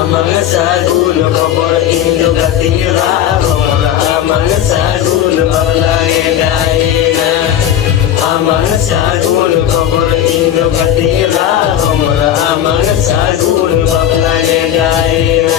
amang sagul kabor Indo katira Homra amang sagul baglay gaina amang sagul kabor Indo katira Homra amang sagul baglay gaina